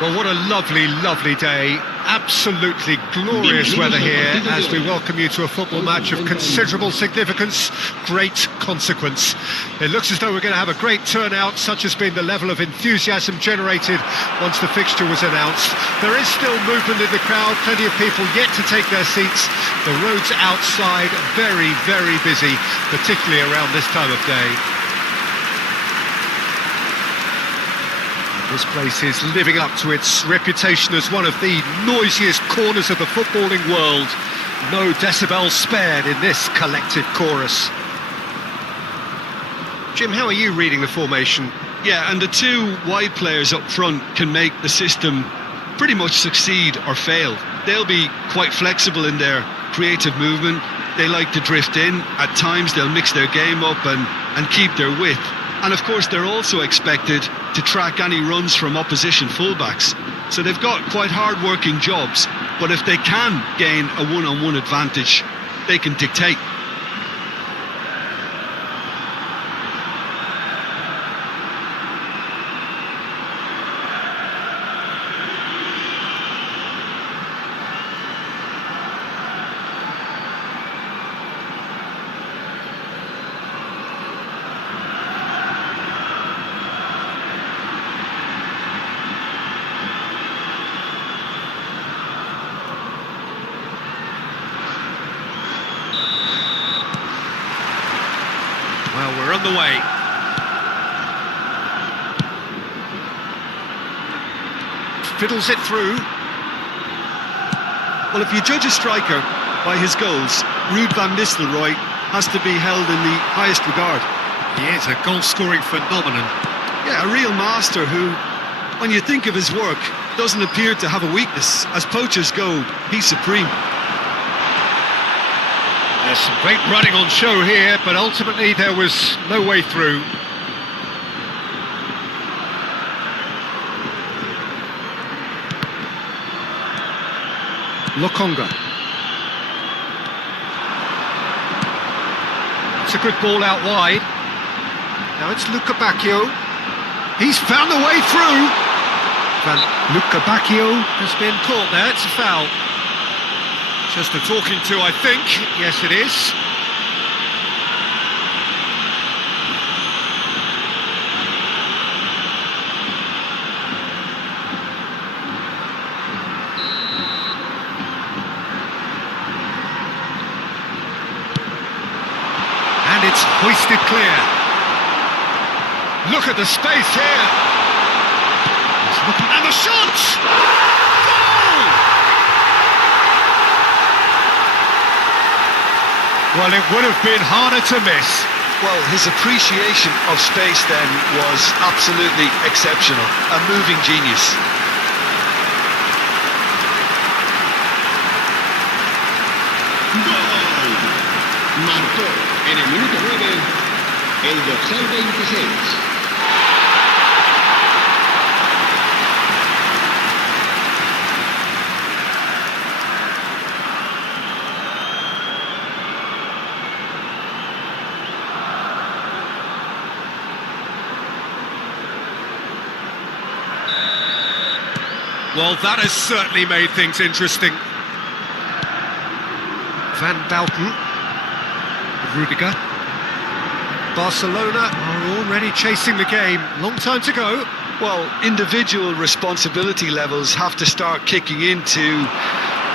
Well, what a lovely, lovely day. Absolutely glorious weather here as we welcome you to a football match of considerable significance, great consequence. It looks as though we're going to have a great turnout, such has been the level of enthusiasm generated once the fixture was announced. There is still movement in the crowd, plenty of people yet to take their seats. The roads outside very, very busy, particularly around this time of day. This place is living up to its reputation as one of the noisiest corners of the footballing world. No decibels spared in this collective chorus. Jim, how are you reading the formation? Yeah, and the two wide players up front can make the system pretty much succeed or fail. They'll be quite flexible in their creative movement. They like to drift in. At times they'll mix their game up and keep their width. And of course they're also expected to track any runs from opposition fullbacks. So they've got quite hard-working jobs, but if they can gain a one-on-one advantage, they can dictate. Well, we're on the way. Fiddles it through. Well, if you judge a striker by his goals, Ruud van Nistelrooy has to be held in the highest regard. He is a goal-scoring phenomenon. Yeah, a real master who, when you think of his work, doesn't appear to have a weakness. As poachers go, he's supreme. There's some great running on show here, but ultimately there was no way through. Lokonga. It's a good ball out wide. Now it's Luca Bacchio. He's found the way through. Luca Bacchio has been caught there. It's a foul. Just a talking to, I think. Yes, it is. And it's hoisted clear. Look at the space here. And the shot! Well, it would have been harder to miss. Well, his appreciation of space then was absolutely exceptional. A moving genius. ¡Gol! Marcó en el minuto 9 el dorsal 26. Well, that has certainly made things interesting. Van Bauten, Rudiger. Barcelona are already chasing the game. Long time to go. Well, individual responsibility levels have to start kicking in to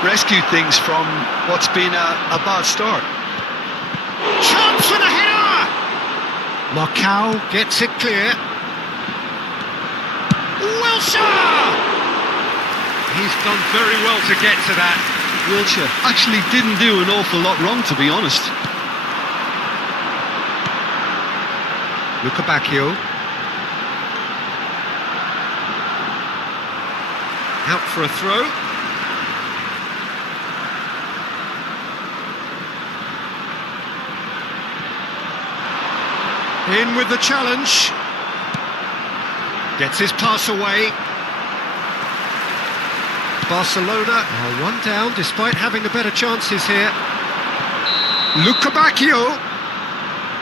rescue things from what's been a bad start. Chance for the header! Marcao gets it clear. Wilshere! He's done very well to get to that. Wilshere actually didn't do an awful lot wrong, to be honest. Luca Bacchio. Out for a throw. In with the challenge. Gets his pass away. Barcelona are one down despite having the better chances here. Luca Bacchio.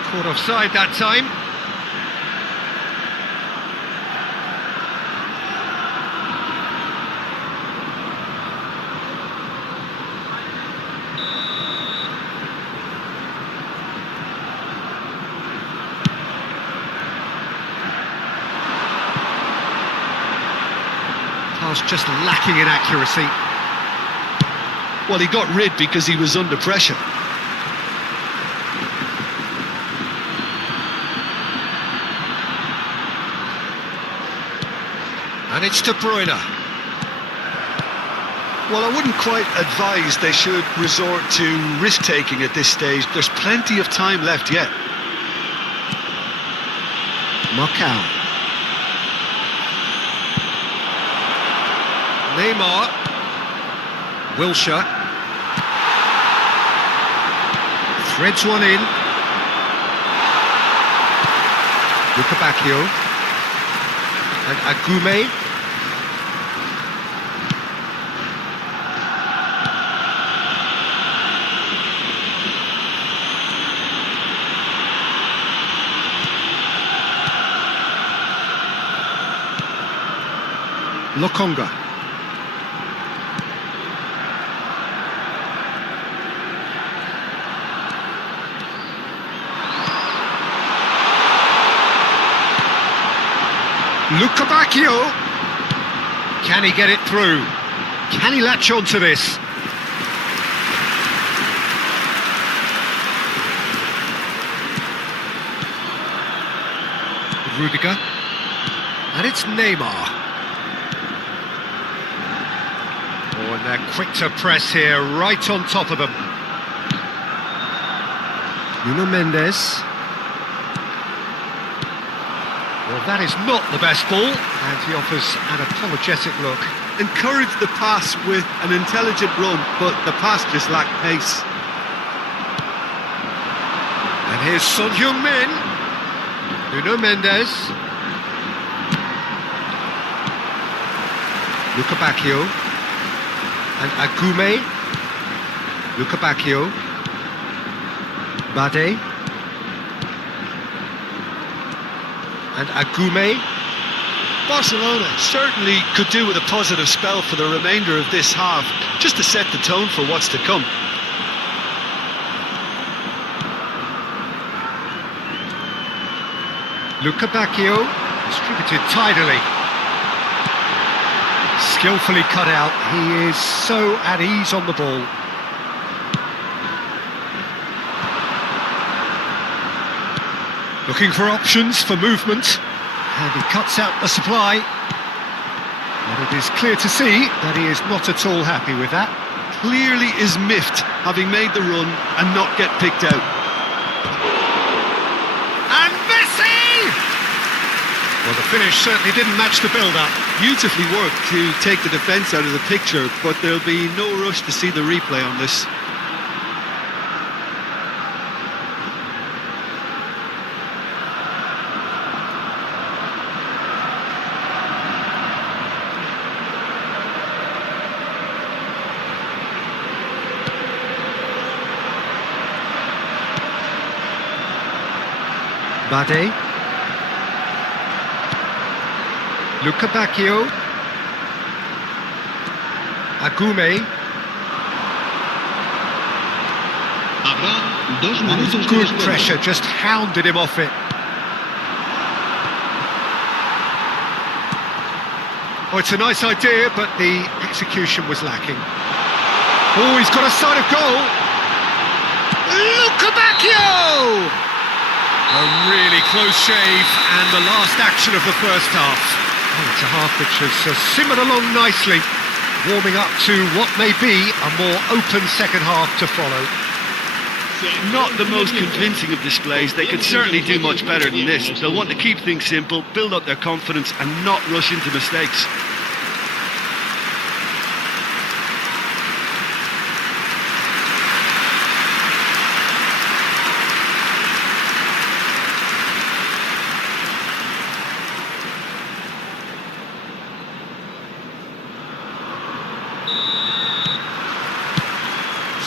Caught offside that time. whilst just lacking in accuracy. Well, he got rid because he was under pressure. And it's De Bruyne. Well, I wouldn't quite advise they should resort to risk-taking at this stage. There's plenty of time left yet. Marcao. Neymar. Wilshere. Threads one in. Bacchio. And Agume. Lokonga. Bacchio. Can he get it through? Can he latch on to this? Rudiger. And it's Neymar. Oh, and they're quick to press here, right on top of them. Nuno Mendes. Well, that is not the best ball, and he offers an apologetic look. Encouraged the pass with an intelligent run, but the pass just lacked pace. And here's Son Heung-min. Nuno Mendes. Bacchio. And Agume. Bacchio. Bade. And Agume. Barcelona certainly could do with a positive spell for the remainder of this half, just to set the tone for what's to come. Bacchio, distributed tidily. Skillfully cut out. He is so at ease on the ball. Looking for options for movement, and he cuts out the supply. But it is clear to see that he is not at all happy with that. Clearly is miffed, having made the run and not get picked out. And Messi! Well, the finish certainly didn't match the build-up. Beautifully worked to take the defence out of the picture, but there'll be no rush to see the replay on this. Bade. Bacchio. Agume. Habrá 2 minutos de Good descuento. pressure, just hounded him off it. Oh, it's a nice idea, but the execution was lacking. Oh, he's got a sight of goal. Bacchio! A really close shave, and the last action of the first half. Oh, it's a half which has simmered along nicely, warming up to what may be a more open second half to follow. Not the most convincing of displays. They could certainly do much better than this. They'll want to keep things simple, build up their confidence and not rush into mistakes.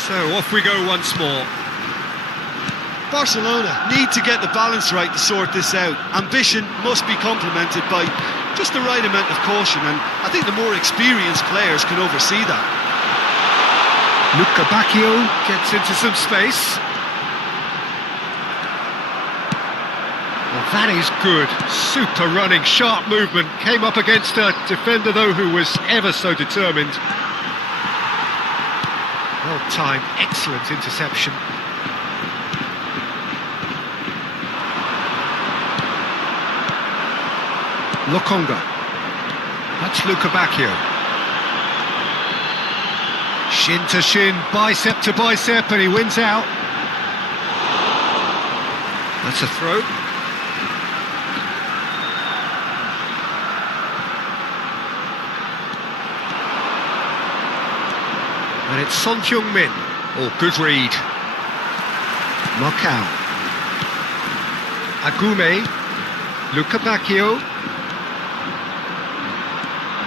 So off we go once more. Barcelona need to get the balance right to sort this out. Ambition must be complemented by just the right amount of caution, and I think the more experienced players can oversee that. Bacchio gets into some space. Well, That is good. Super running, sharp movement. Came up against a defender, though, who was ever so determined. Well timed, excellent interception. Lokonga. That's Luca Bacchio. Shin to shin, bicep to bicep, and he wins out. That's a throw. And it's Son Heung-min. Oh, good read. Marcao. Agume. Luca Bacchio.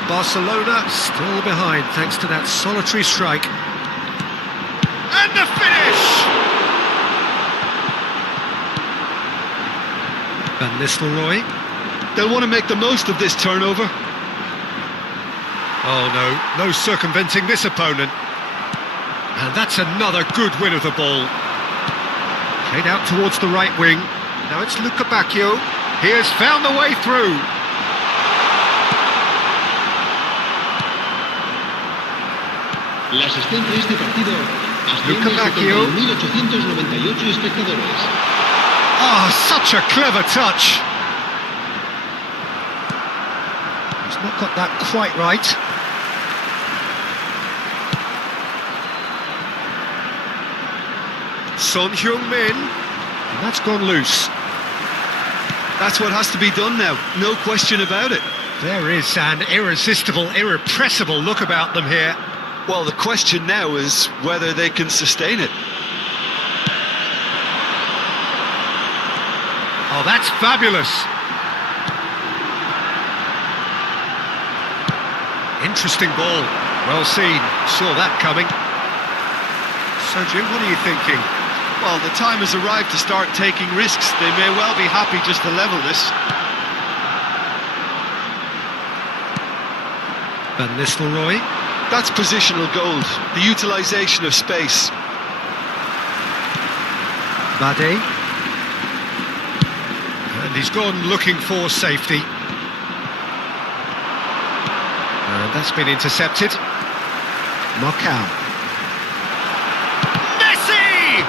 Barcelona still behind thanks to that solitary strike. And the finish! Van Nistelrooy. They'll want to make the most of this turnover. Oh no circumventing this opponent. And that's another good win of the ball. Played out towards the right wing. Now it's Luca Bacchio. He has found the way through. La asistencia de este partido Luca asciende a Bacchio. 71.898 espectadores. Ah, such a clever touch. He's not got that quite right. Son Heung-min. And that's gone loose. That's what has to be done now, no question about it. There is an irresistible, irrepressible look about them here. Well, the question now is whether they can sustain it. Oh, that's fabulous. Interesting ball. Well seen. Saw that coming. So, Jim, what are you thinking? Well, the time has arrived to start taking risks. They may well be happy just to level this. Van Nistelrooy. That's positional gold, the utilisation of space. Bade. And he's gone looking for safety. And that's been intercepted. Marcao. Messi!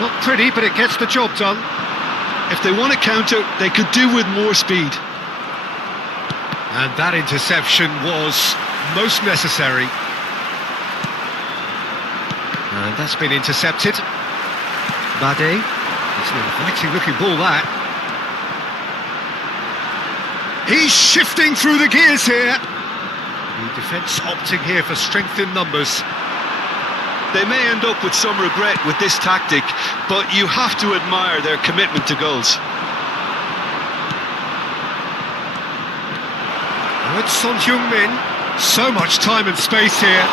Not pretty, but it gets the job done. If they want to counter, they could do with more speed. And that interception was most necessary. And that's been intercepted. Bade. It's an inviting looking ball, that. He's shifting through the gears here. The defence opting here for strength in numbers. They may end up with some regret with this tactic, but you have to admire their commitment to goals. Now it's Son Heung-min. So much time and space here.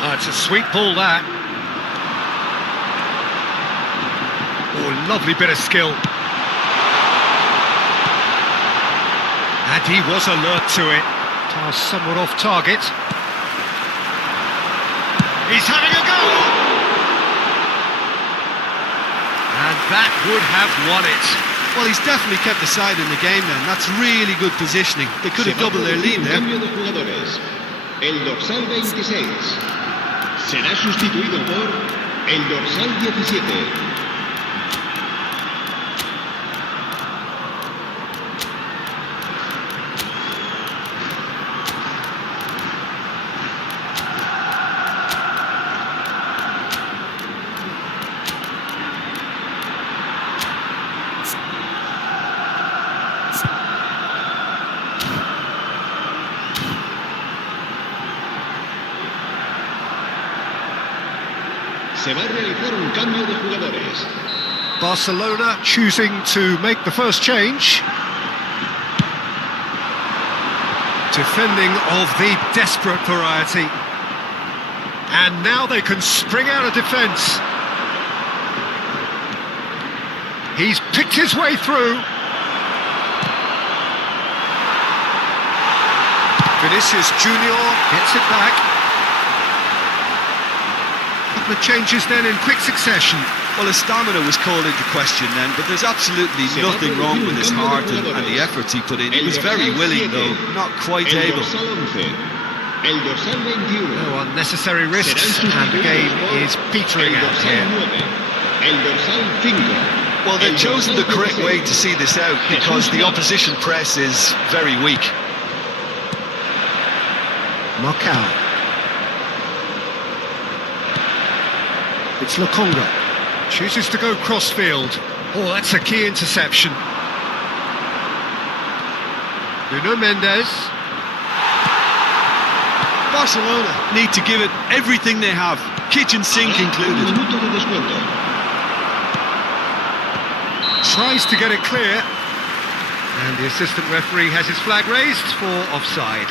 Oh, it's a sweet ball, that. Oh, lovely bit of skill. And he was alert to it. Pass somewhat off target. He's having a go! And that would have won it. Well, he's definitely kept the side in the game then. That's really good positioning. They could have doubled their lead there. Cambio de jugadores. El dorsal 26 será sustituido por el dorsal 17. Se va a realizar un cambio de jugadores. Barcelona choosing to make the first change. Defending of the desperate variety. And now they can spring out of defence. He's picked his way through. Vinicius Junior gets it back. couple of changes then in quick succession. Well, his stamina was called into question then, but there's absolutely nothing wrong with his heart and the efforts he put in. He was very willing, though, not quite able. No unnecessary risks, and the game is petering out here. Well, they've chosen the correct way to see this out because the opposition press is very weak. Marcao. It's Lokonga. Chooses to go crossfield. Oh, that's a key interception. Nuno Mendes. Barcelona need to give it everything they have, kitchen sink included. Tries to get it clear. And the assistant referee has his flag raised for offside.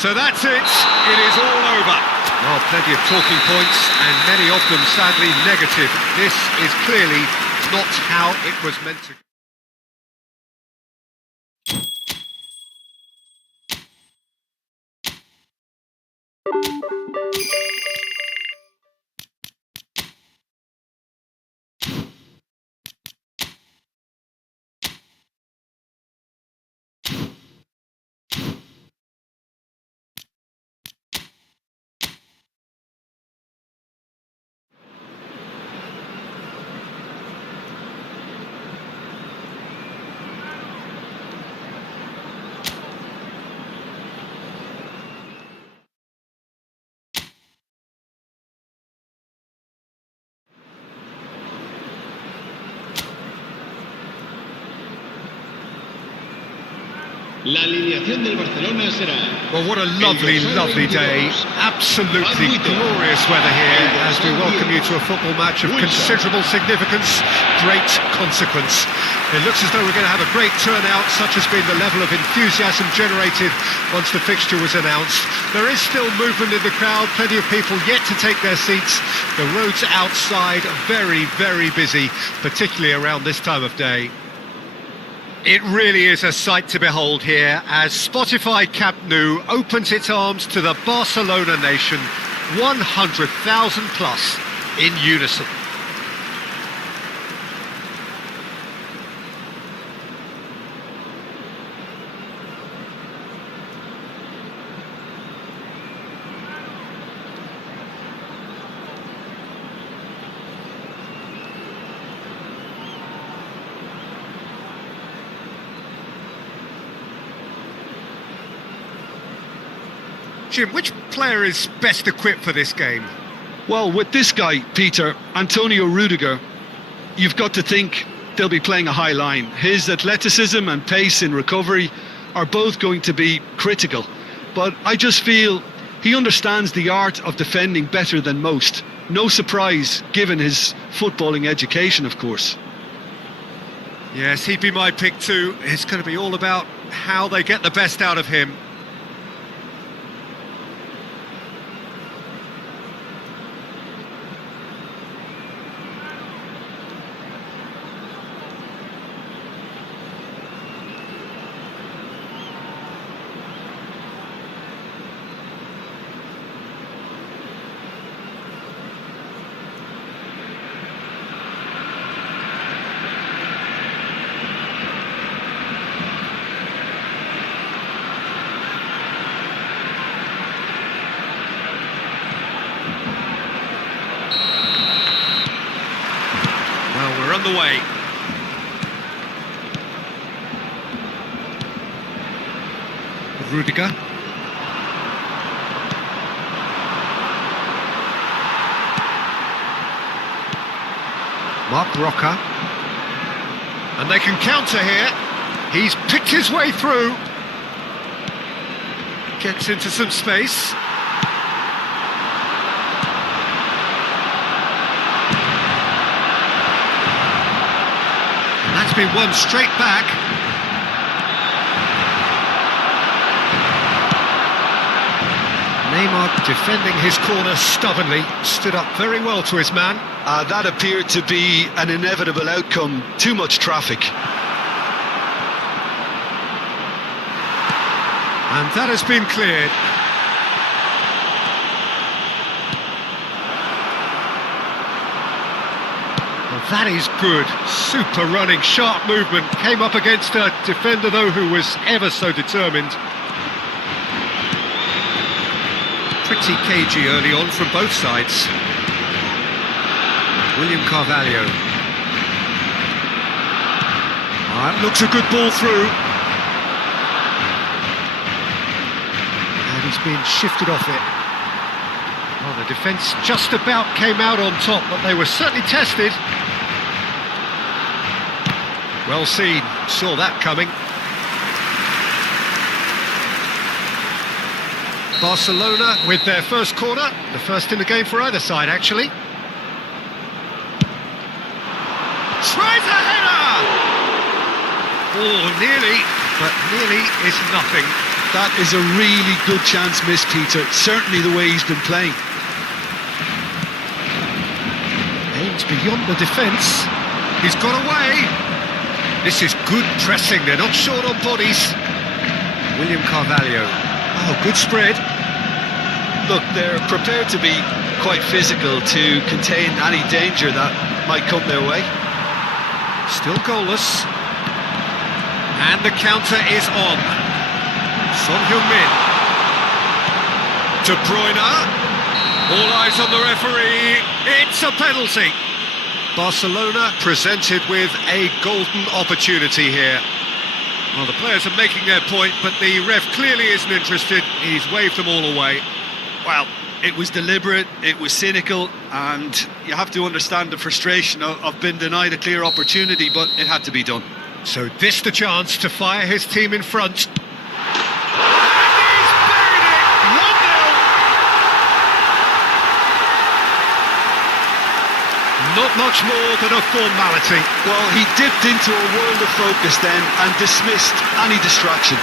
So that's it. It is all over. Well, plenty of talking points, and many of them sadly negative. This is clearly not how it was meant to. La alineación del Barcelona será... Well, what a lovely, lovely day. Absolutely glorious weather here as we welcome you to a football match of considerable significance, great consequence. It looks as though we're going to have a great turnout, such has been the level of enthusiasm generated once the fixture was announced. There is still movement in the crowd, plenty of people yet to take their seats. The roads outside are very, very busy, particularly around this time of day. It really is a sight to behold here as Spotify Camp Nou opens its arms to the Barcelona nation, 100,000 plus in unison. Jim, which player is best equipped for this game? Well, with this guy, Peter, Antonio Rudiger, you've got to think they'll be playing a high line. His athleticism and pace in recovery are both going to be critical. But I just feel he understands the art of defending better than most. No surprise, given his footballing education, of course. Yes, he'd be my pick too. It's going to be all about how they get the best out of him. We're on the way. Rudiger. Marc Roca. And they can counter here. He's picked his way through. Gets into some space. That's been won straight back. Neymar defending his corner stubbornly, stood up very well to his man. That appeared to be an inevitable outcome. Too much traffic. And that has been cleared. Well, that is good. Super running, sharp movement. Came up against a defender, though, who was ever so determined. Pretty cagey early on from both sides. William Carvalho. That looks a good ball through. And he's been shifted off it. Well, the defence just about came out on top, but they were certainly tested. Well seen, saw that coming. Barcelona with their first corner, the first in the game for either side, actually. Tries a header! Oh, nearly, but nearly is nothing. That is a really good chance missed, Peter. Certainly the way he's been playing. Aims beyond the defence. He's got away. This is good pressing, they're not short on bodies. William Carvalho. Oh, good spread. Look, they're prepared to be quite physical to contain any danger that might come their way. Still goalless. And the counter is on. Son Heung-min. De Bruyne. All eyes on the referee. It's a penalty. Barcelona presented with a golden opportunity here. Well, the players are making their point, but the ref clearly isn't interested. He's waved them all away. Well, it was deliberate, it was cynical, and you have to understand the frustration of being denied a clear opportunity, but it had to be done. So this the chance to fire his team in front. And he's buried it! 1-0! Not much more than a formality. Well, he dipped into a world of focus then and dismissed any distraction.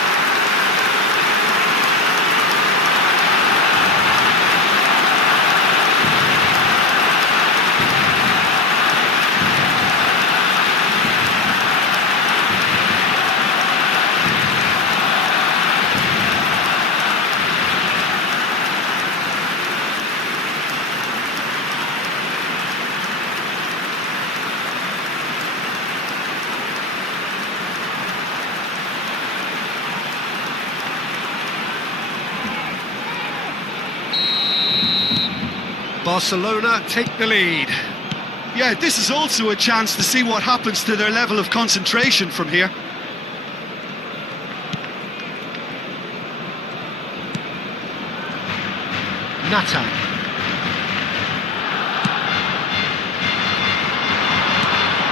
Barcelona take the lead. Yeah, this is also a chance to see what happens to their level of concentration from here. Nathan.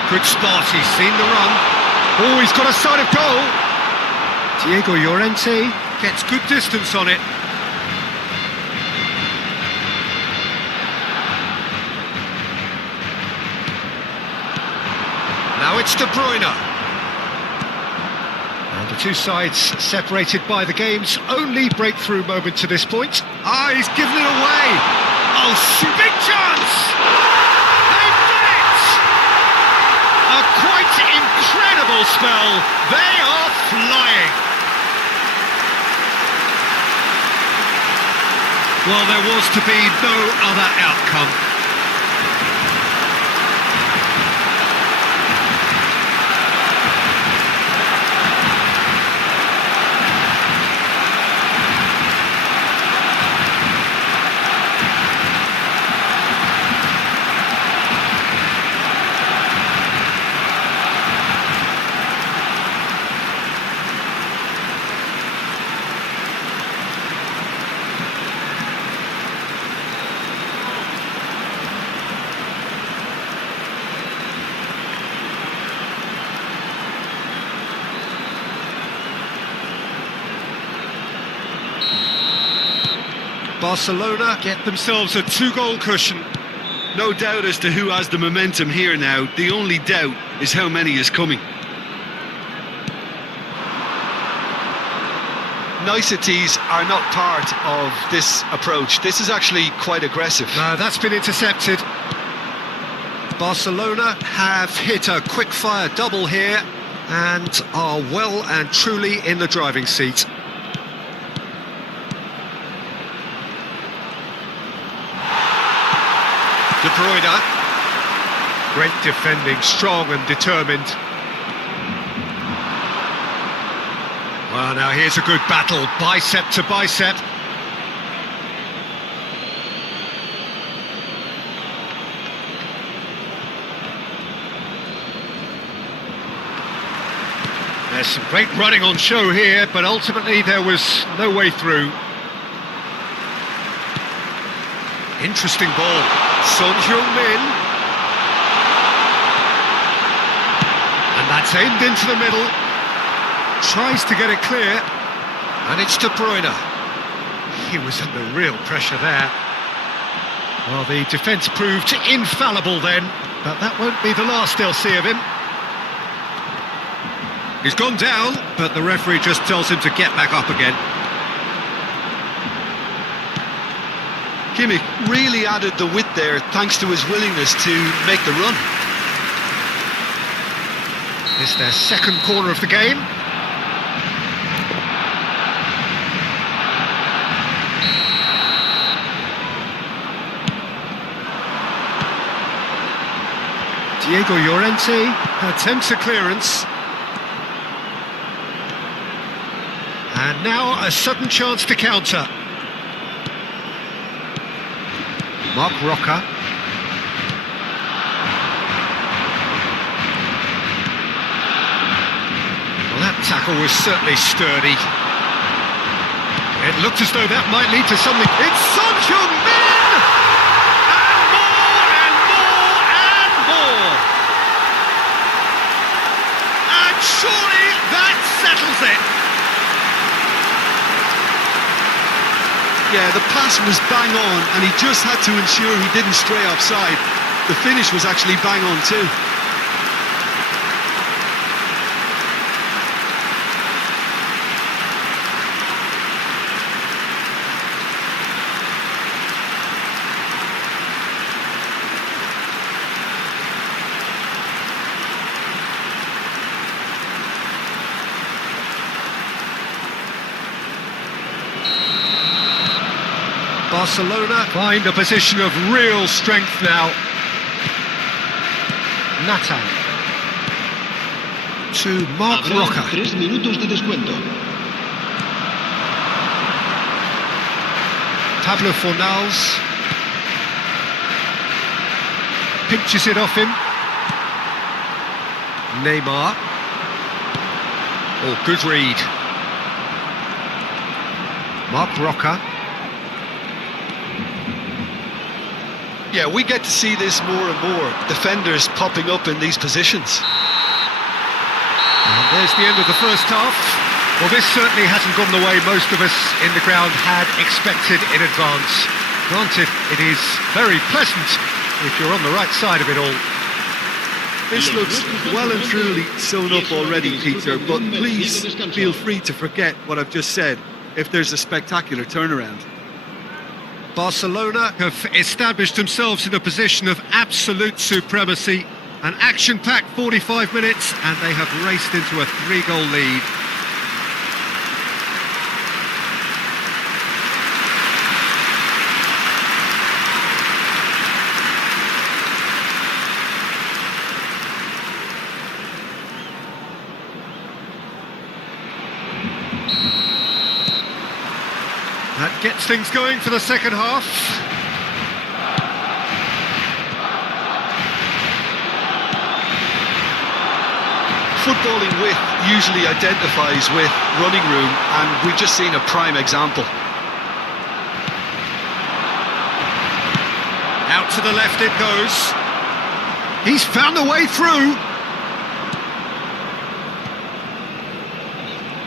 Good spot, he's seen the run. Oh, he's got a sight of goal. Diego Llorente gets good distance on it. Now it's De Bruyne. And the two sides separated by the game's only breakthrough moment to this point. Ah, he's given it away. Oh, big chance! They've done it! A quite incredible spell. They are flying. Well, there was to be no other outcome. Barcelona get themselves a 2-goal cushion. No doubt as to who has the momentum here now. The only doubt is how many is coming. niceties are not part of this approach. This is actually quite aggressive. No, that's been intercepted. Barcelona have hit a quick-fire double here and are well and truly in the driving seat. De Bruyne. Great defending, strong and determined. Well, now here's a good battle, bicep to bicep. There's some great running on show here, but ultimately there was no way through. Interesting ball. Son Heung-min. And that's aimed into the middle. Tries to get it clear. And it's De Bruyne. He was under real pressure there. Well, the defence proved infallible then, but that won't be the last they'll see of him. He's gone down, but the referee just tells him to get back up again. Kimmich really added the width there thanks to his willingness to make the run. It's their second corner of the game. Diego Llorente attempts a clearance. And now a sudden chance to counter. Marc Roca. Well, that tackle was certainly sturdy. It looked as though that might lead to something. It's Son Heung-min! And more and more and more! And surely that settles it! Yeah, the pass was bang on, and he just had to ensure he didn't stray offside. The finish was actually bang on too. Barcelona find a position of real strength now. Nathan to Marc Roca. 3 minutos de descuento. Pablo Fornals pinches it off him. Neymar. Oh, good read. Marc Roca. Yeah, we get to see this more and more. Defenders popping up in these positions. And there's the end of the first half. Well, this certainly hasn't gone the way most of us in the ground had expected in advance. Granted, it is very pleasant if you're on the right side of it all. This looks well and truly sewn up already, Peter, but please feel free to forget what I've just said if there's a spectacular turnaround. Barcelona have established themselves in a position of absolute supremacy. An action-packed 45 minutes, and they have raced into a 3-goal lead. That gets things going for the second half. Footballing width usually identifies with running room, and we've just seen a prime example. Out to the left it goes. He's found a way through.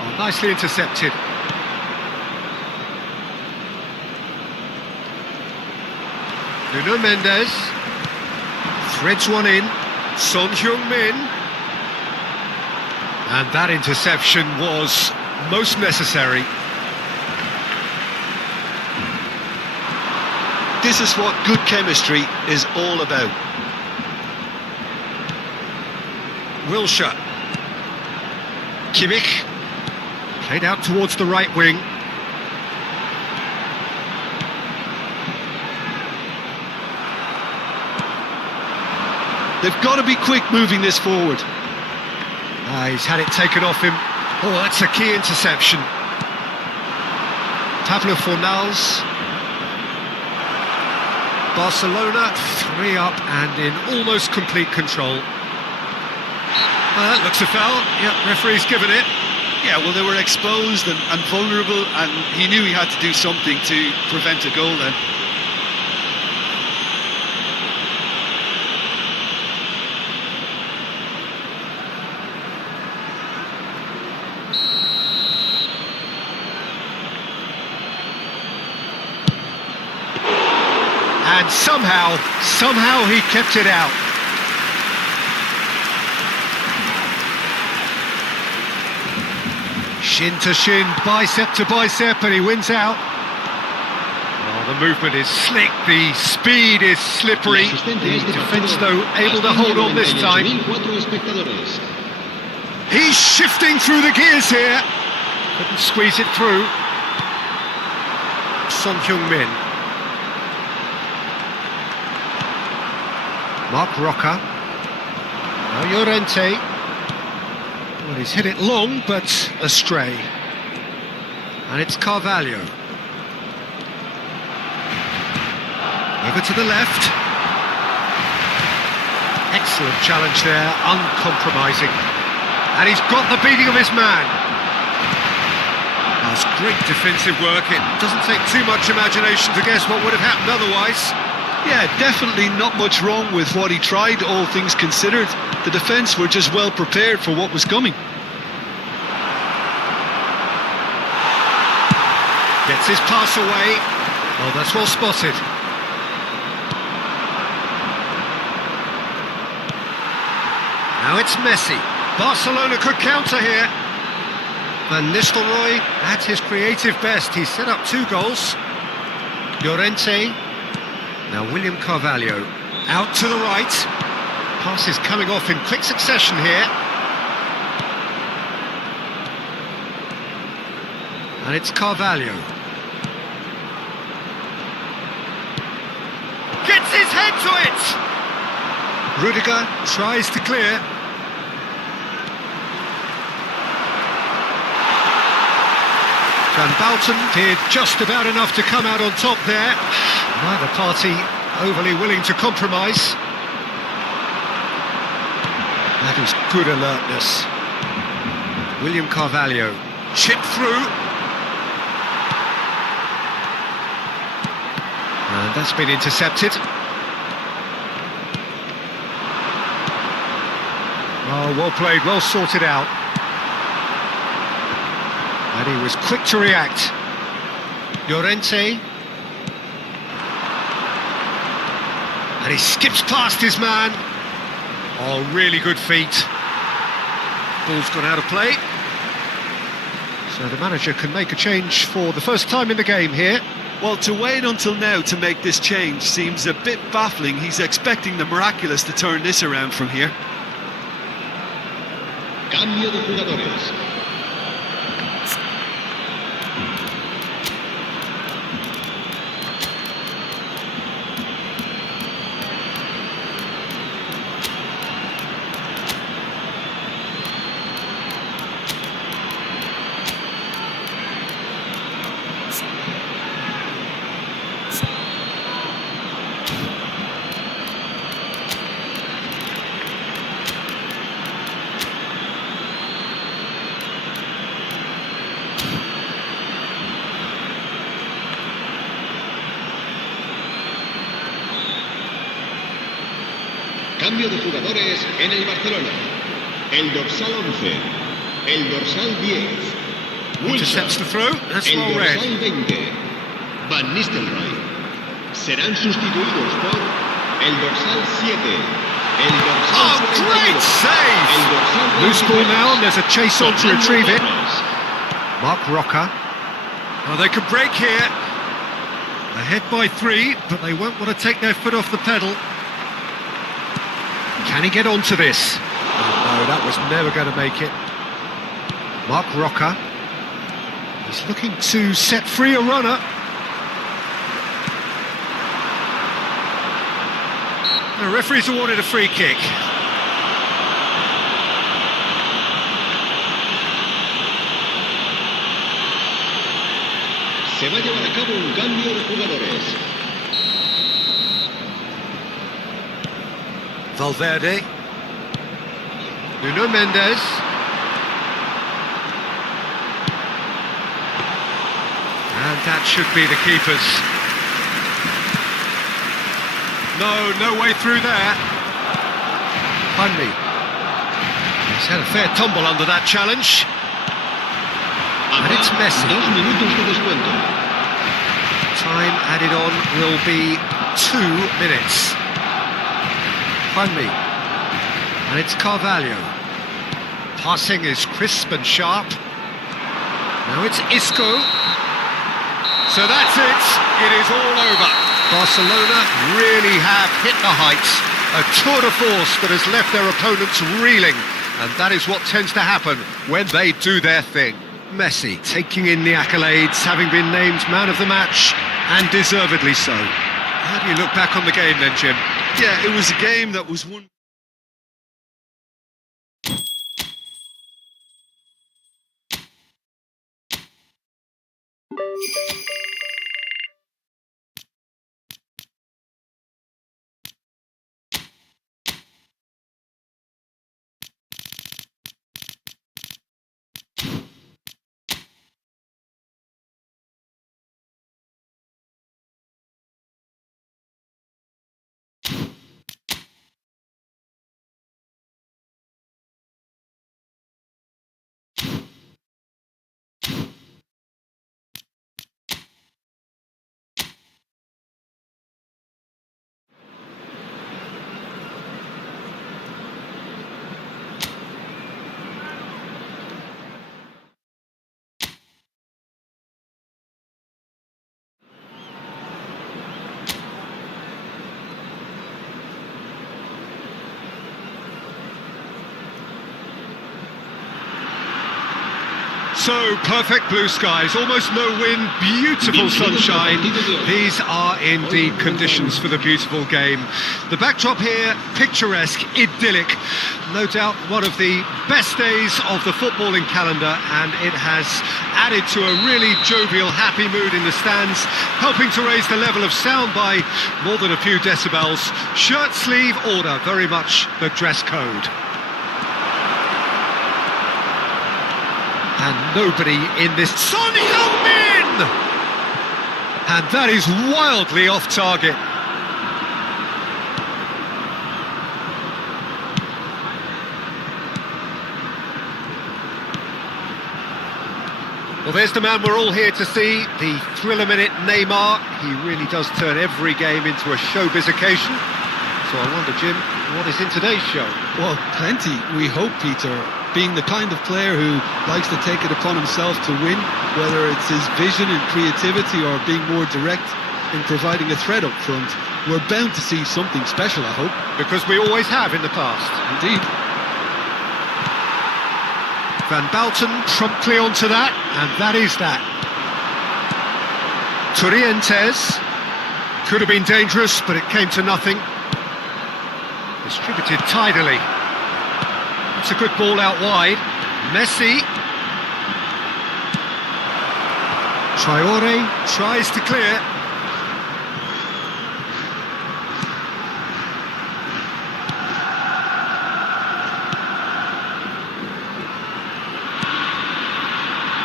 Oh, nicely intercepted. Nuno Mendes threads one in. Son Heung-min. And that interception was most necessary. This is what good chemistry is all about. Wilshere. Kimmich. Played out towards the right wing. They've got to be quick moving this forward. He's had it taken off him. Oh, that's a key interception. Pablo Fornals. Barcelona 3 up and in almost complete control. That looks a foul. Yeah, referee's given it. Yeah, well, they were exposed and vulnerable, and he knew he had to do something to prevent a goal then. And somehow he kept it out. Shin to shin, bicep to bicep, and he wins out. Oh, the movement is slick, the speed is slippery. The defence, though, able to hold on this time. He's shifting through the gears here. Couldn't squeeze it through. Son Heung-min. Mark Roca. Now Llorente. Well, he's hit it long, but astray. And it's Carvalho. Over to the left. Excellent challenge there, uncompromising. And he's got the beating of his man. That's great defensive work. It doesn't take too much imagination to guess what would have happened otherwise. Yeah, definitely not much wrong with what he tried, all things considered. The defence were just well prepared for what was coming. Gets his pass away. Oh, that's well spotted. Now it's Messi. Barcelona could counter here. Van Nistelrooy at his creative best. He's set up 2 goals. Llorente. Now William Carvalho, out to the right. Passes coming off in quick succession here. And it's Carvalho. Gets his head to it! Rudiger tries to clear. Van Bouten did just about enough to come out on top there. Neither party overly willing to compromise. That is good alertness. William Carvalho, chip through. And that's been intercepted. Oh, well played, well sorted out. And he was quick to react. Llorente. And he skips past his man. Oh, really good feet. Ball's gone out of play. So the manager can make a change for the first time in the game here. Well, to wait until now to make this change seems a bit baffling. He's expecting the miraculous to turn this around from here. Cambio de jugadores. Cambio de jugadores en el Barcelona. El dorsal 11, el dorsal 10. Intercepts the throw, that's el well dorsal read. 20. Van Nistelrooy. Serán sustituidos por el dorsal 7. El dorsal Oh, 41. great save! El dorsal Loose ball 23. now, and there's a chase on to Fernando retrieve it. Torres. Mark Roca. Oh, they could break here. Ahead by 3, but they won't want to take their foot off the pedal. Can he get onto this? Oh, no, that was never going to make it. Mark Rocker. He's looking to set free a runner. The referee's awarded a free kick. Se va a llevar a cabo un cambio de jugadores. Valverde. Nuno Mendes. And that should be the keepers. No way through there. Hanley. He's had a fair tumble under that challenge. And it's Messi. 2 minutos de descuento. Time added on will be 2 minutes. Hanley. And it's Carvalho. Passing is crisp and sharp. Now it's Isco. So that's it. It is all over. Barcelona really have hit the heights. A tour de force that has left their opponents reeling. And that is what tends to happen when they do their thing. Messi taking in the accolades, having been named man of the match, and deservedly so. How do you look back on the game then, Jim? Yeah, it was a game that was won. So, perfect blue skies, almost no wind, beautiful sunshine. These are indeed conditions for the beautiful game. The backdrop here, picturesque, idyllic. No doubt one of the best days of the footballing calendar, and it has added to a really jovial, happy mood in the stands, helping to raise the level of sound by more than a few decibels. Shirt sleeve order, very much the dress code. And nobody in this... Son Heung-min! And that is wildly off target. Well, there's the man we're all here to see, the thriller-minute Neymar. He really does turn every game into a showbiz occasion. So I wonder, Jim, what is in today's show? Well, plenty, we hope, Peter. Being the kind of player who likes to take it upon himself to win, whether it's his vision and creativity or being more direct in providing a threat up front, we're bound to see something special, I hope. Because we always have in the past. Indeed. Van Bouten promptly onto that, and that is that. Torrientes could have been dangerous, but it came to nothing. Distributed tidily. That's a good ball out wide. Messi. Traore tries to clear.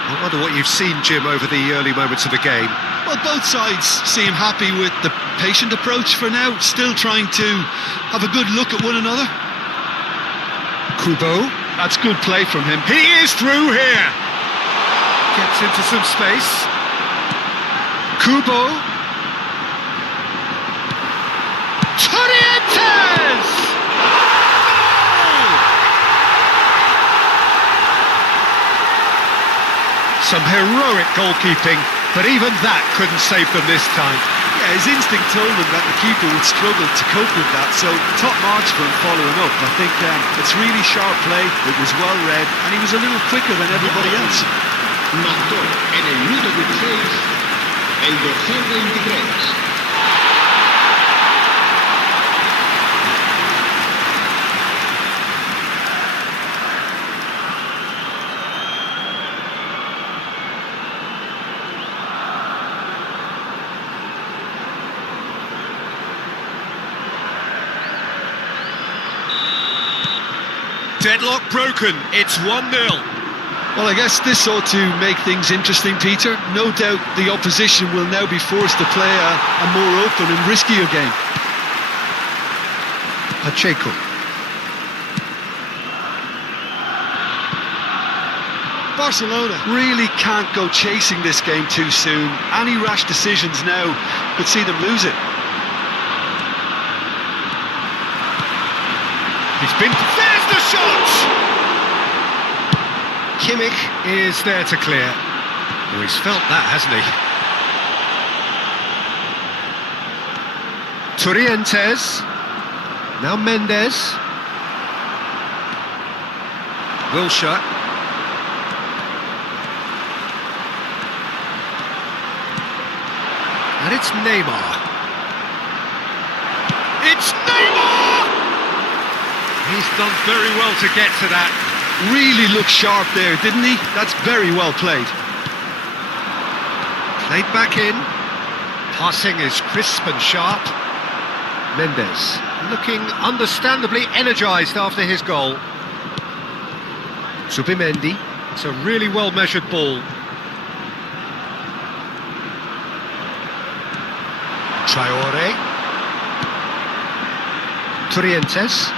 I wonder what you've seen, Jim, over the early moments of the game. Well, both sides seem happy with the patient approach for now, still trying to have a good look at one another. Kubo. That's good play from him. He is through here. Gets into some space. Kubo. Torrientes! Some heroic goalkeeping, but even that couldn't save them this time. Yeah, his instinct told him that the keeper would struggle to cope with that, so top marks for him following up. I think it's really sharp play, it was well read, and he was a little quicker than everybody else. Marcó en el minuto 16 el dorsal 23. Deadlock broken, it's 1-0. Well, I guess this ought to make things interesting, Peter. No doubt the opposition will now be forced to play a more open and riskier game. Pacheco. Barcelona really can't go chasing this game too soon. Any rash decisions now could see them lose it. He's been... There's the shot! Kimmich is there to clear. Oh, he's felt that, hasn't he? Torrientes. Now Mendes. Wilshere. And it's Neymar. It's Neymar! He's done very well to get to that. Really looked sharp there, didn't he? That's very well played. Played back in. Passing is crisp and sharp. Mendes looking understandably energised after his goal. Zubimendi. It's a really well measured ball. Traore. Torrientes.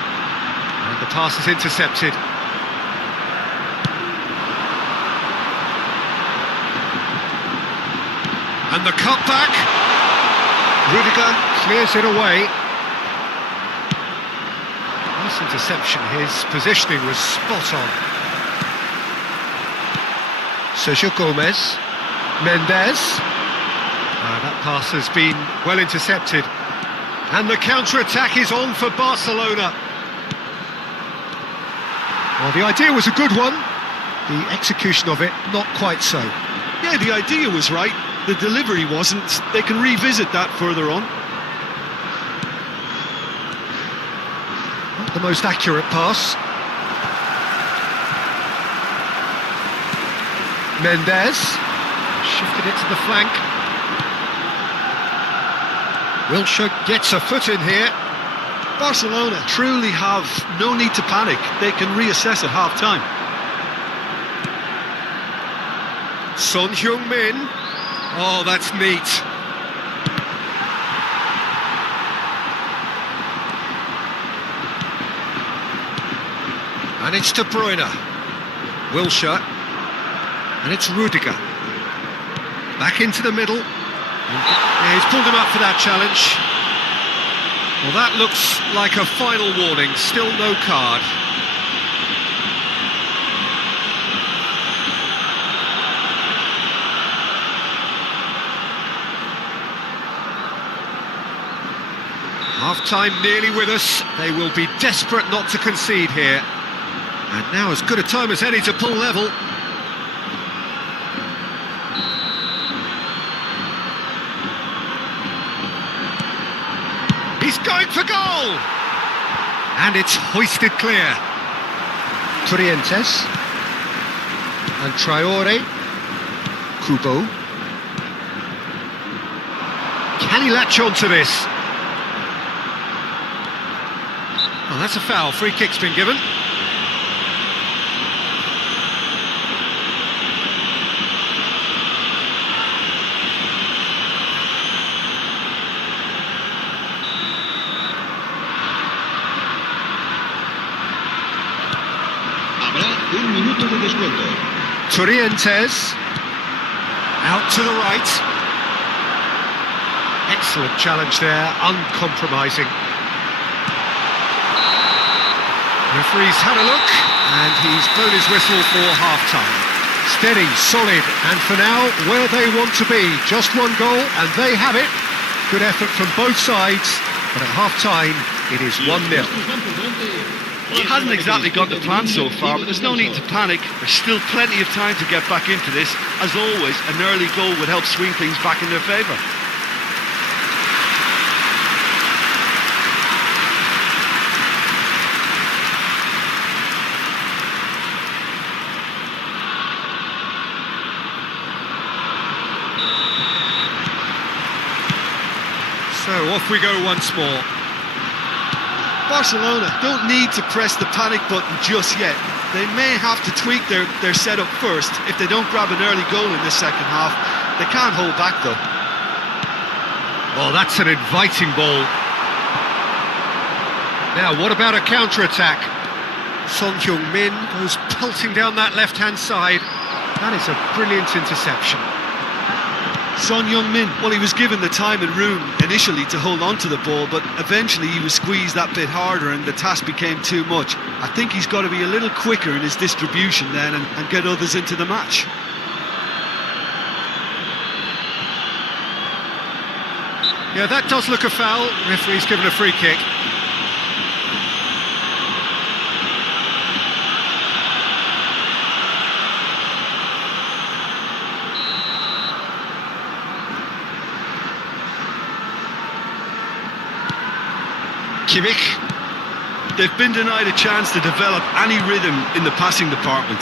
And the pass is intercepted. And the cutback. Rudiger clears it away. Nice interception. His positioning was spot on. Sergio Gomez. Mendes. That pass has been well intercepted. And the counter-attack is on for Barcelona. Well, the idea was a good one. The execution of it, not quite so. Yeah, the idea was right. The delivery wasn't. They can revisit that further on. Not the most accurate pass. Mendes shifted it to the flank. Wilshere gets a foot in here. Barcelona truly have no need to panic. They can reassess at half-time. Son Heung-min. Oh, that's neat. And it's De Bruyne. Wilshere. And it's Rudiger. Back into the middle. Yeah, he's pulled him up for that challenge. Well, that looks like a final warning. Still no card. Half-time nearly with us. They will be desperate not to concede here. And now as good a time as any to pull level. He's going for goal! And it's hoisted clear. Torrientes. And Traore. Kubo. Can he latch on to this? Oh, that's a foul. Free kick's been given. Un minuto de descuento. Torrientes. Out to the right. Excellent challenge there, uncompromising. Referee's had a look, and he's blown his whistle for half-time. Steady, solid, and for now, where they want to be. Just one goal, and they have it. Good effort from both sides, but at half-time, it is 1-0. Well, it hasn't exactly gone to plan so far, but there's no need to panic. There's still plenty of time to get back into this. As always, an early goal would help swing things back in their favour. So off we go once more. Barcelona don't need to press the panic button just yet. They may have to tweak their setup first. If they don't grab an early goal in this second half, they can't hold back though. Oh, that's an inviting ball. Now, what about a counter-attack? Son Heung-min goes pelting down that left-hand side. That is a brilliant interception. Son Heung-min, well, he was given the time and room initially to hold on to the ball, but eventually he was squeezed that bit harder and the task became too much. I think he's got to be a little quicker in his distribution then and get others into the match. Yeah, that does look a foul. Referee's given a free kick. Kimmich. They've been denied a chance to develop any rhythm in the passing department.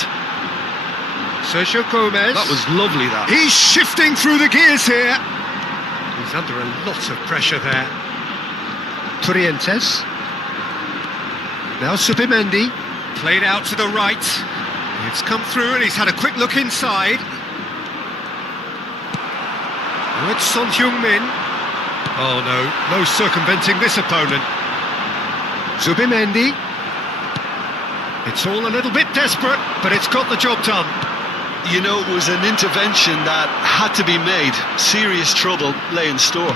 Sergio Gomez. That was lovely, that. He's shifting through the gears here. He's under a lot of pressure there. Torrientes. Now Subimendi. Played out to the right. It's come through and he's had a quick look inside. Now it's Son Heung-min. Oh no circumventing this opponent. Subimendi. It's all a little bit desperate, but it's got the job done. You know, it was an intervention that had to be made. Serious trouble lay in store.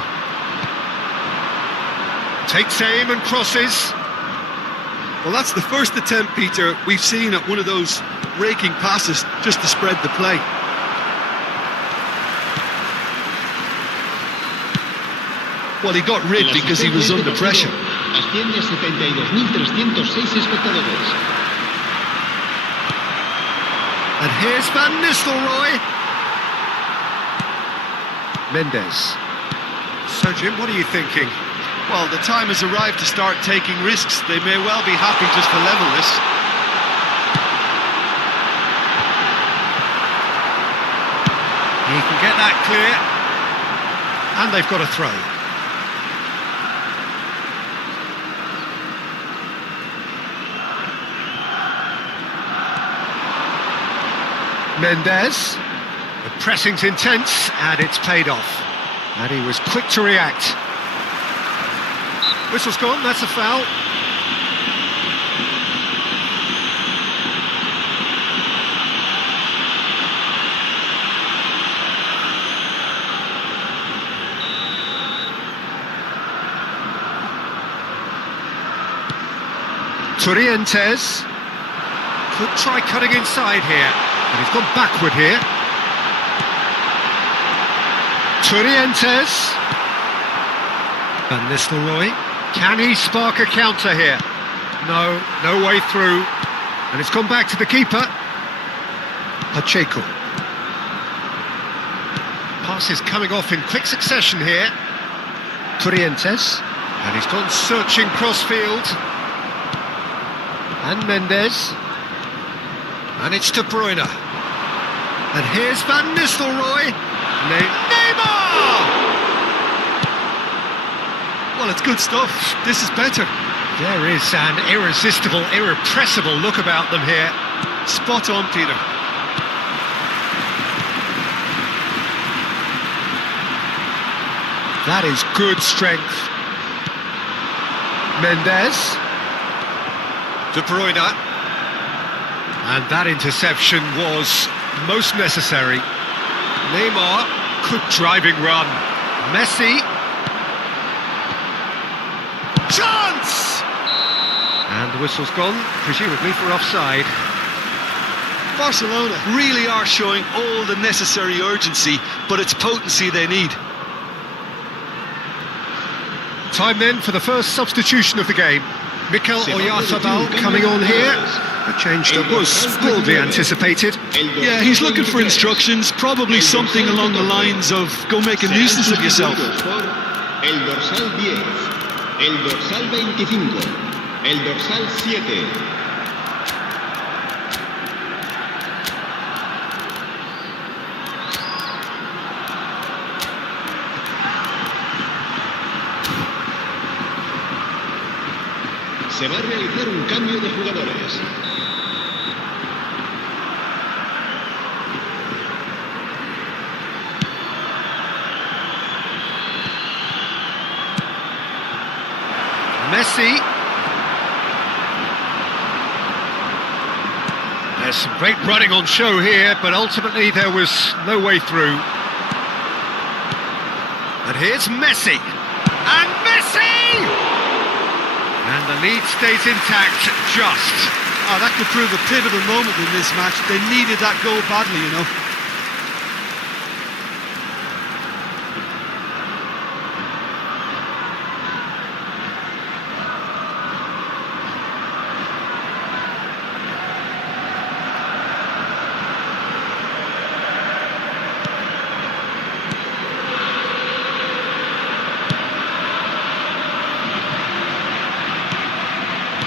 Takes aim and crosses. Well, that's the first attempt, Peter, we've seen at one of those raking passes just to spread the play. Well, he got rid because he was under pressure. Asciende a 72.306 espectadores. And here's Van Nistelrooy. Mendes. So, Jim, what are you thinking? Well, the time has arrived to start taking risks. They may well be happy just to level this. He can get that clear. And they've got a throw. Mendes. The pressing's intense and it's paid off. And he was quick to react. Whistle's gone, that's a foul. Torrientes could try cutting inside here, but he's gone backward here. Torrientes. Van Nistelrooy. Can he spark a counter here? No way through. And it's gone back to the keeper. Pacheco. Pass is coming off in quick succession here. Torrientes. And he's gone searching crossfield. And Mendes. And it's De Bruyne. And here's Van Nistelrooy. Neymar! Well, it's good stuff. This is better. There is an irresistible, irrepressible look about them here. Spot on, Peter. That is good strength. Mendes. De Bruyne. And that interception was most necessary. Neymar, good driving run. Messi. Chance! And the whistle's gone, presumably for offside. Barcelona really are showing all the necessary urgency, but it's potency they need. Time then for the first substitution of the game. Mikel Oyarzabal coming on here. A change that was broadly anticipated. Yeah, he's looking for instructions, probably something along the lines of go make a nuisance of yourself. El dorsal 10, el dorsal 25, el dorsal 7. Se va a realizar un cambio de jugadores. Messi. There's some great running on show here, but ultimately there was no way through. And here's Messi. And Messi! And the lead stays intact, just. Oh, that could prove a pivotal moment in this match. They needed that goal badly, you know.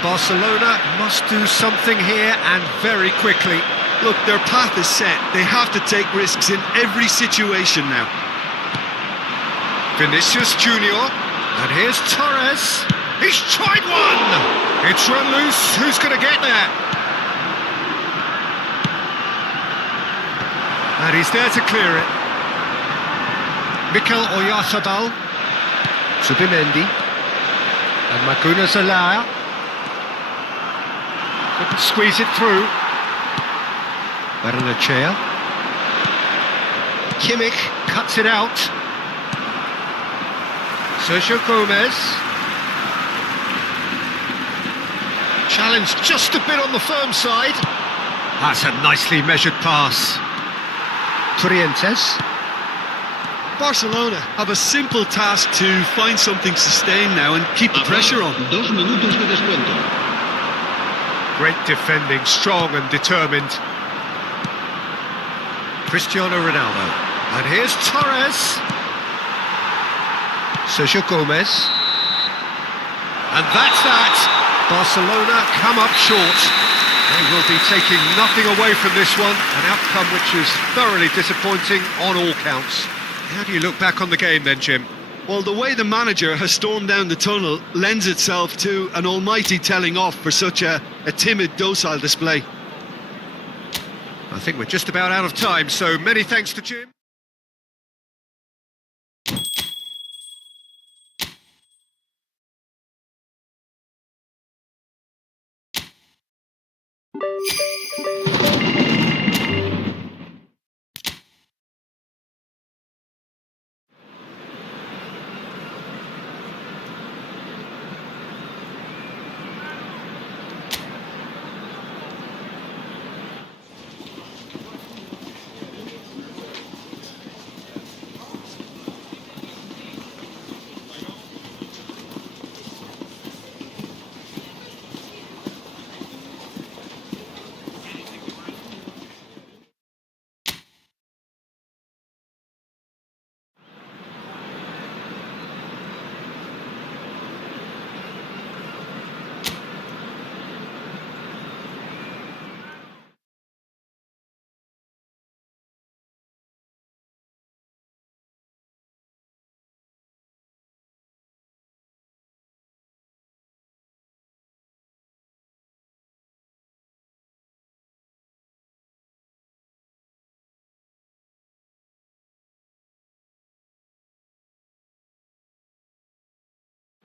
Barcelona must do something here, and very quickly. Look, their path is set. They have to take risks in every situation now. Vinicius Junior, and here's Torres. He's tried one! It's run loose, who's going to get there? And he's there to clear it. Mikel Oyarzabal, Zubimendi, and Maguna Zelaya. Couldn't squeeze it through. Barrenechea. Kimmich cuts it out. Sergio Gomez. Challenged just a bit on the firm side. That's a nicely measured pass. Trientes. Barcelona have a simple task to find something sustained now and keep the pressure on. 2 minutos de descuento. Great defending, strong and determined. Cristiano Ronaldo. And here's Torres. Sergio Gomez. And that's that. Barcelona come up short. They will be taking nothing away from this one. An outcome which is thoroughly disappointing on all counts. How do you look back on the game then, Jim? Well, the way the manager has stormed down the tunnel lends itself to an almighty telling off for such a timid, docile display. I think we're just about out of time, so many thanks to Jim.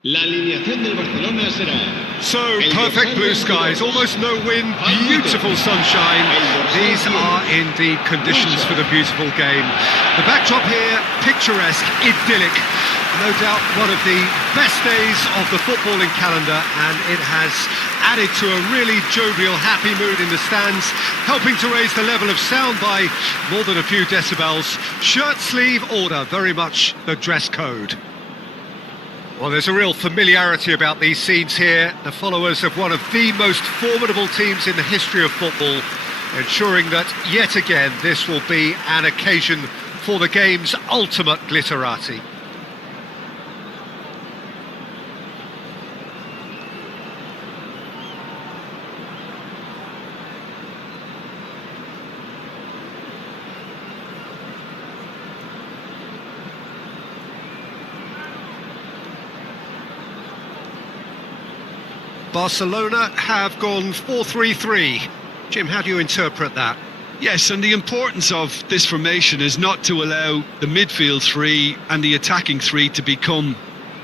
La alineación del Barcelona será... So, perfect blue skies, almost no wind, beautiful sunshine. These are indeed conditions for the beautiful game. The backdrop here, picturesque, idyllic. No doubt one of the best days of the footballing calendar, and it has added to a really jovial, happy mood in the stands, helping to raise the level of sound by more than a few decibels. Shirt sleeve order, very much the dress code. Well, there's a real familiarity about these scenes here. The followers of one of the most formidable teams in the history of football, ensuring that, yet again, this will be an occasion for the game's ultimate glitterati. Barcelona have gone 4-3-3. Jim, how do you interpret that? Yes, and the importance of this formation is not to allow the midfield three and the attacking three to become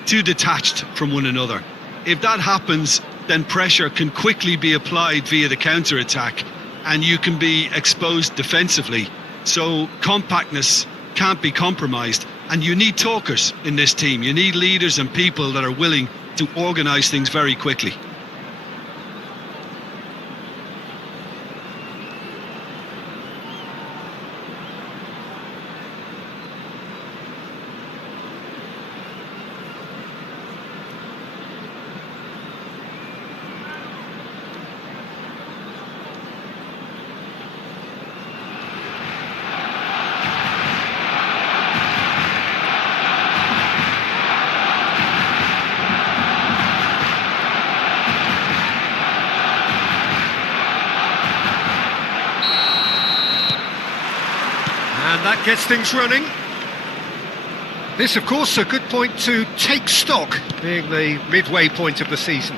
too detached from one another. If that happens, then pressure can quickly be applied via the counter-attack and you can be exposed defensively. So compactness can't be compromised, and you need talkers in this team. You need leaders and people that are willing to organise things very quickly. And that gets things running. This, of course, a good point to take stock, being the midway point of the season.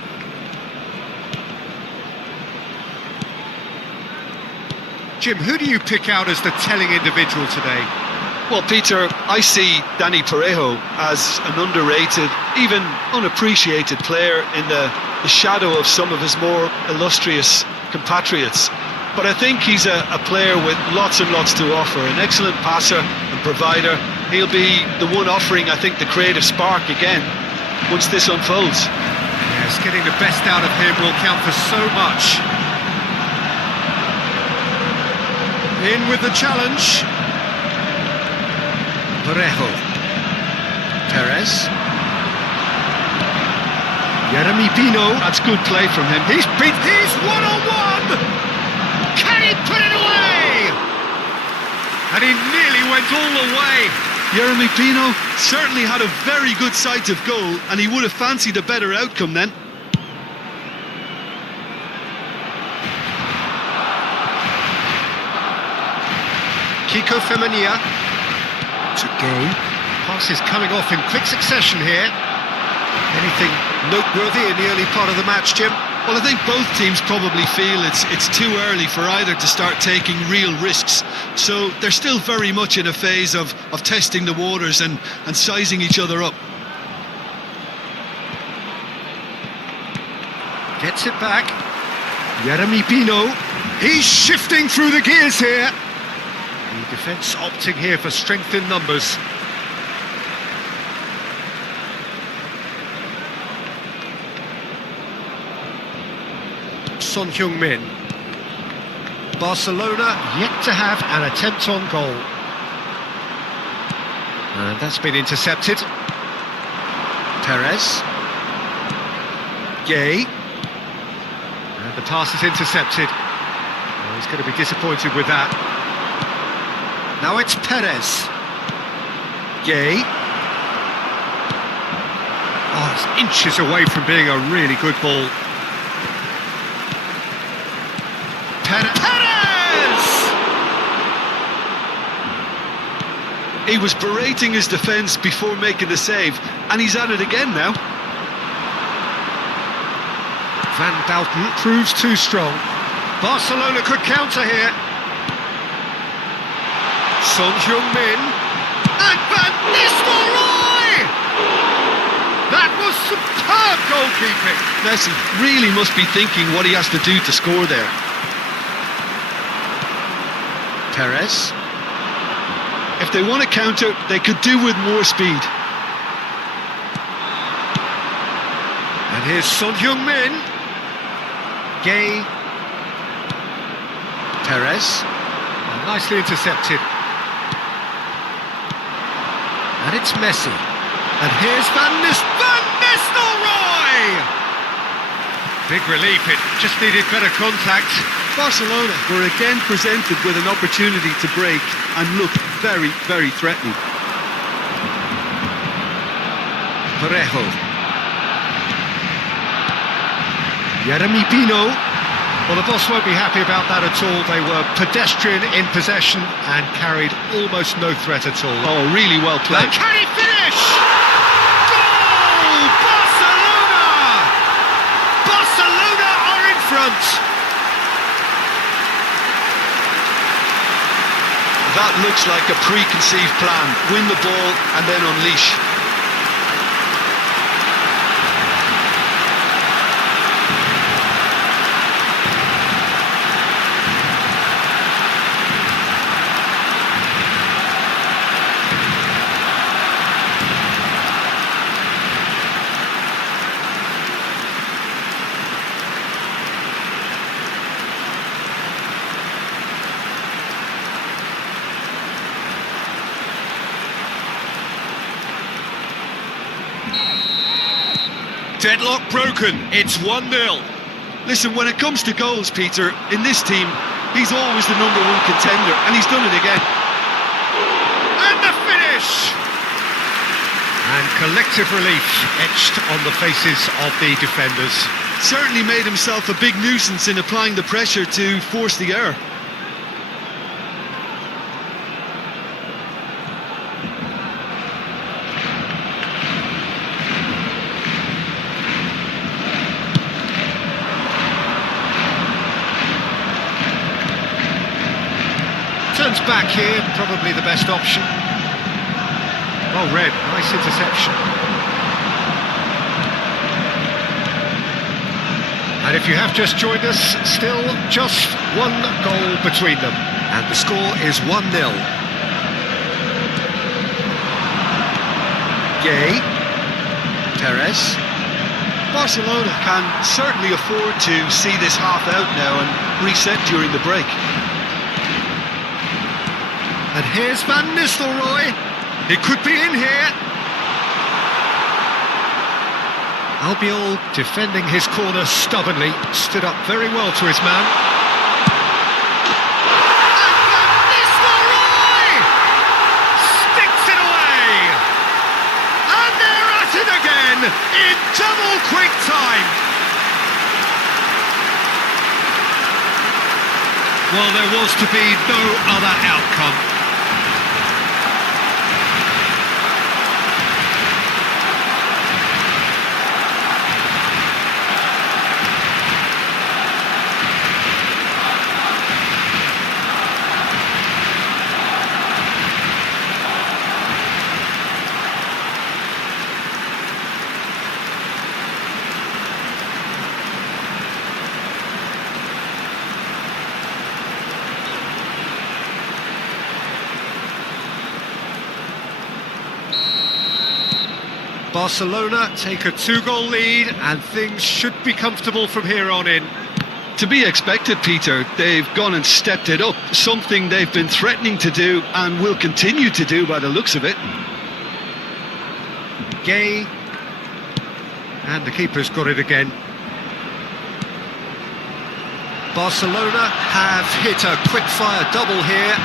Jim, who do you pick out as the telling individual today? Well, Peter, I see Dani Parejo as an underrated, even unappreciated player in the shadow of some of his more illustrious compatriots. But I think he's a player with lots and lots to offer, an excellent passer and provider. He'll be the one offering, I think, the creative spark again once this unfolds. Yes, getting the best out of him will count for so much. In with the challenge. Parejo. Perez. Jeremy Pino. That's good play from him. He's one-on-one! Can he put it away? And he nearly went all the way. Jeremy Pino certainly had a very good sight of goal, and he would have fancied a better outcome then. Kiko Femenia to Gay. Passes coming off in quick succession here. Anything noteworthy in the early part of the match, Jim? Well, I think both teams probably feel it's too early for either to start taking real risks. So they're still very much in a phase of testing the waters and sizing each other up. Gets it back. Jeremy Pino. He's shifting through the gears here. The defence opting here for strength in numbers. Son Heung-min. Barcelona yet to have an attempt on goal. And that's been intercepted. Perez. Gay. And the pass is intercepted. Oh, he's going to be disappointed with that. Now it's Perez. Gay. Oh, it's inches away from being a really good ball. Perez! He was berating his defence before making the save, and he's at it again now. Van Dalton proves too strong. Barcelona could counter here. Son Heung-min. And Van Nistelrooy! That was superb goalkeeping. Messi really must be thinking what he has to do to score there. Perez. If they want to counter, they could do with more speed. And here's Son Heung-min. Gay. Perez. Oh, nicely intercepted. And it's Messi. And here's Van Nistelrooy! Big relief, it just needed better contact. Barcelona were again presented with an opportunity to break and looked very, very threatening. Parejo. Jeremy Pino. Well, the boss won't be happy about that at all. They were pedestrian in possession and carried almost no threat at all. Oh, really well played. And can he finish? Goal! Barcelona! Barcelona are in front. That looks like a preconceived plan. Win the ball and then unleash. Deadlock broken, it's 1-0. Listen, when it comes to goals, Peter, in this team, he's always the #1 contender, and he's done it again. And the finish! And collective relief etched on the faces of the defenders. Certainly made himself a big nuisance in applying the pressure to force the error. Turns back here, probably the best option. Well read, nice interception. And if you have just joined us, still just one goal between them. And the score is 1-0. Gay. Perez. Barcelona can certainly afford to see this half out now and reset during the break. And here's Van Nistelrooy. It could be in here. Albiol defending his corner stubbornly, stood up very well to his man. And Van Nistelrooy sticks it away. And they're at it again in double quick time. Well, there was to be no other outcome. Barcelona take a 2-goal lead and things should be comfortable from here on in. To be expected, Peter. They've gone and stepped it up, something they've been threatening to do and will continue to do by the looks of it. Gay, and the keeper's got it again. Barcelona have hit a quick-fire double here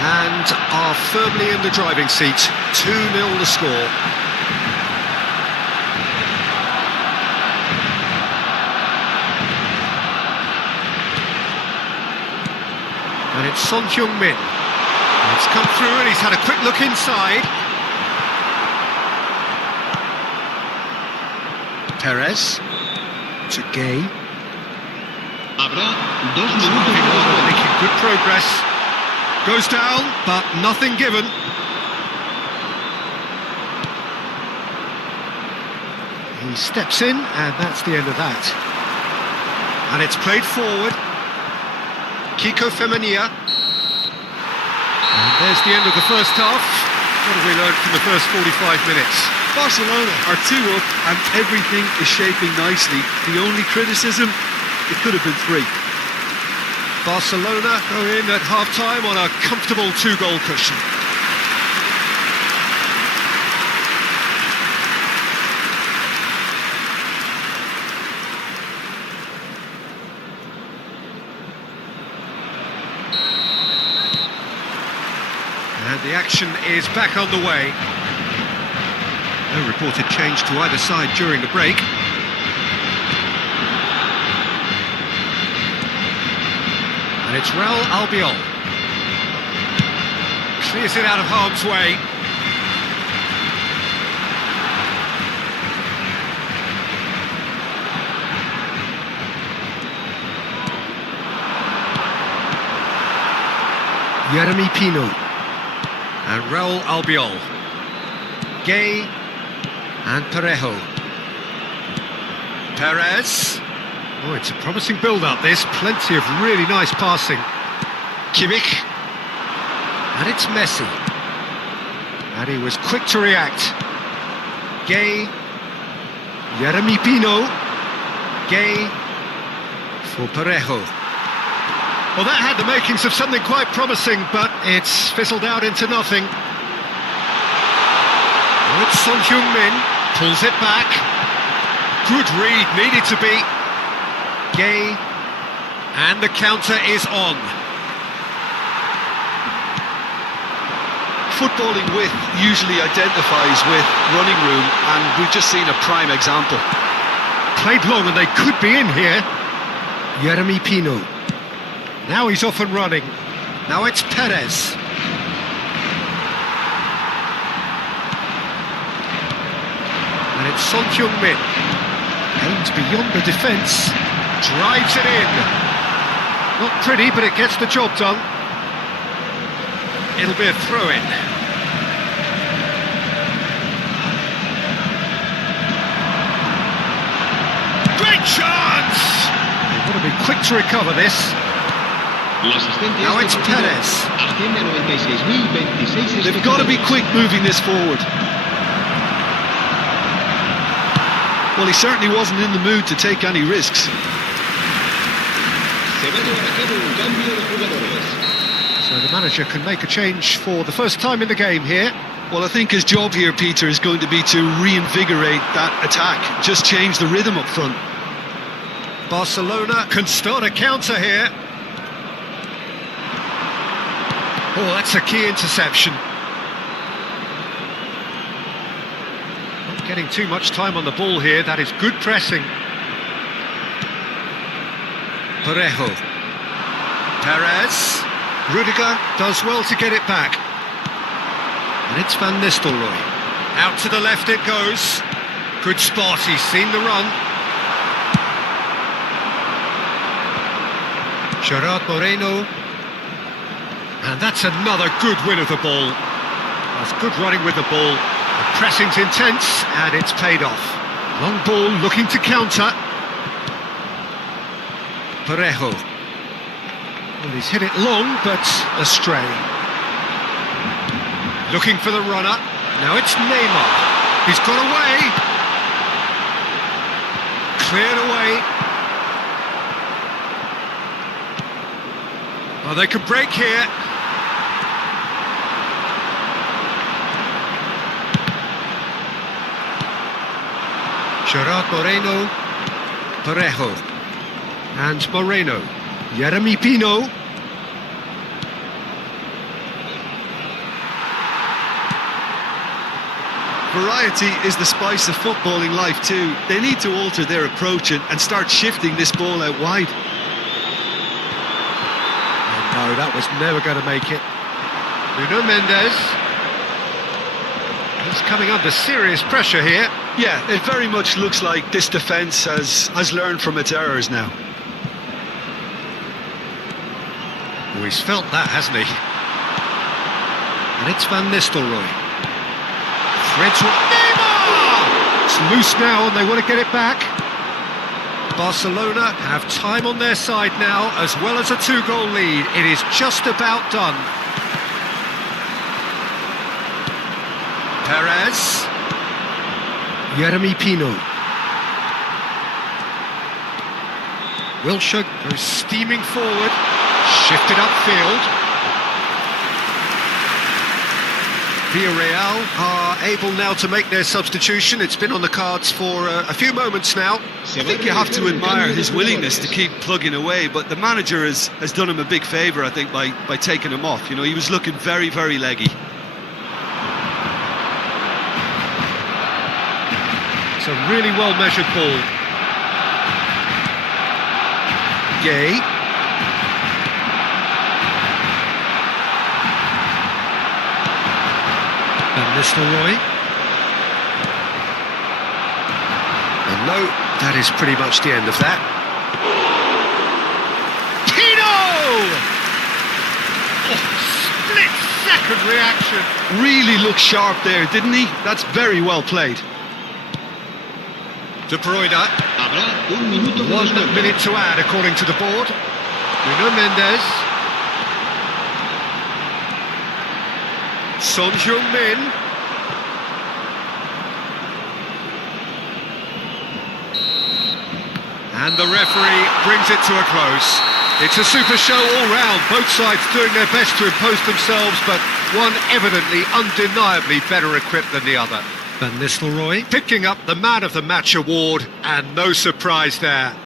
and are firmly in the driving seat. 2-0 the score. And it's Son Heung-min. It's come through and he's had a quick look inside. Perez to Gay. Habrá 2 minutos más. Making good progress. Goes down, but nothing given. He steps in, and that's the end of that. And it's played forward. Kiko Femenia. And there's the end of the first half. What have we learned from the first 45 minutes? Barcelona are 2 up and everything is shaping nicely. The only criticism, it could have been 3. Barcelona go in at half-time on a comfortable 2-goal cushion. action is back on the way. No reported change to either side during the break. And it's Real Albiol. Clears it out of harm's way. Jeremy Pino and Raul Albiol. Gay and Parejo. Perez. Oh, it's a promising build-up this. Plenty of really nice passing. Kimmich. And it's Messi. And he was quick to react. Gay. Jeremy Pino. Gay for Parejo. Well, that had the makings of something quite promising, but it's fizzled out into nothing. Oh, it's Son Heung-min, pulls it back. Good read, needed to be. Gay, and the counter is on. Footballing width usually identifies with running room, and we've just seen a prime example. Played long and they could be in here. Jeremy Pino. Now he's off and running. Now it's Perez. And it's Son Heung-min. Aims beyond the defence. Drives it in. Not pretty, but it gets the job done. It'll be a throw-in. Great chance! They've got to be quick to recover this. Now it's Perez. They've got to be quick moving this forward. Well, he certainly wasn't in the mood to take any risks. So the manager can make a change for the first time in the game here. Well, I think his job here, Peter, is going to be to reinvigorate that attack. Just change the rhythm up front. Barcelona can start a counter here. Oh, that's a key interception. Not getting too much time on the ball here. That is good pressing. Parejo. Perez. Rudiger does well to get it back. And it's Van Nistelrooy. Out to the left it goes. Good spot, he's seen the run. Gerard Moreno. And that's another good win of the ball. That's good running with the ball. The pressing's intense, and it's paid off. Long ball looking to counter. Parejo. Well, he's hit it long, but astray. Looking for the runner. Now it's Neymar. He's got away. Cleared away. Oh, they could break here. Gerard Moreno. Parejo. And Moreno. Jeremy Pino. Variety is the spice of footballing life too. They need to alter their approach and start shifting this ball out wide. No, that was never going to make it. Nuno Mendes. He's coming under serious pressure here. Yeah, it very much looks like this defence has learned from its errors now. Oh, he's felt that, hasn't he? And it's Van Nistelrooy. Threads with Neymar! It's loose now and they want to get it back. Barcelona have time on their side now, as well as a 2-goal lead. It is just about done. Perez. Jeremy Pino. Wilshere goes steaming forward. Shifted upfield. Villarreal are able now to make their substitution. It's been on the cards for a few moments now. I think you have to admire his willingness to keep plugging away, but the manager has done him a big favour, I think, by taking him off. You know, he was looking very, very leggy. It's a really well-measured ball. Gay. Van Nistelrooy. And no, that is pretty much the end of that. Split-second reaction. Really looked sharp there, didn't he? That's very well played. De Bruyne. Habrá un minuto de 1 descuento. minute to add according to the board. Nuno Mendes. Son Heung-min. And the referee brings it to a close. It's a super show all round, both sides doing their best to impose themselves, but one evidently, undeniably better equipped than the other. Van Nistelrooy picking up the Man of the Match award, and no surprise there.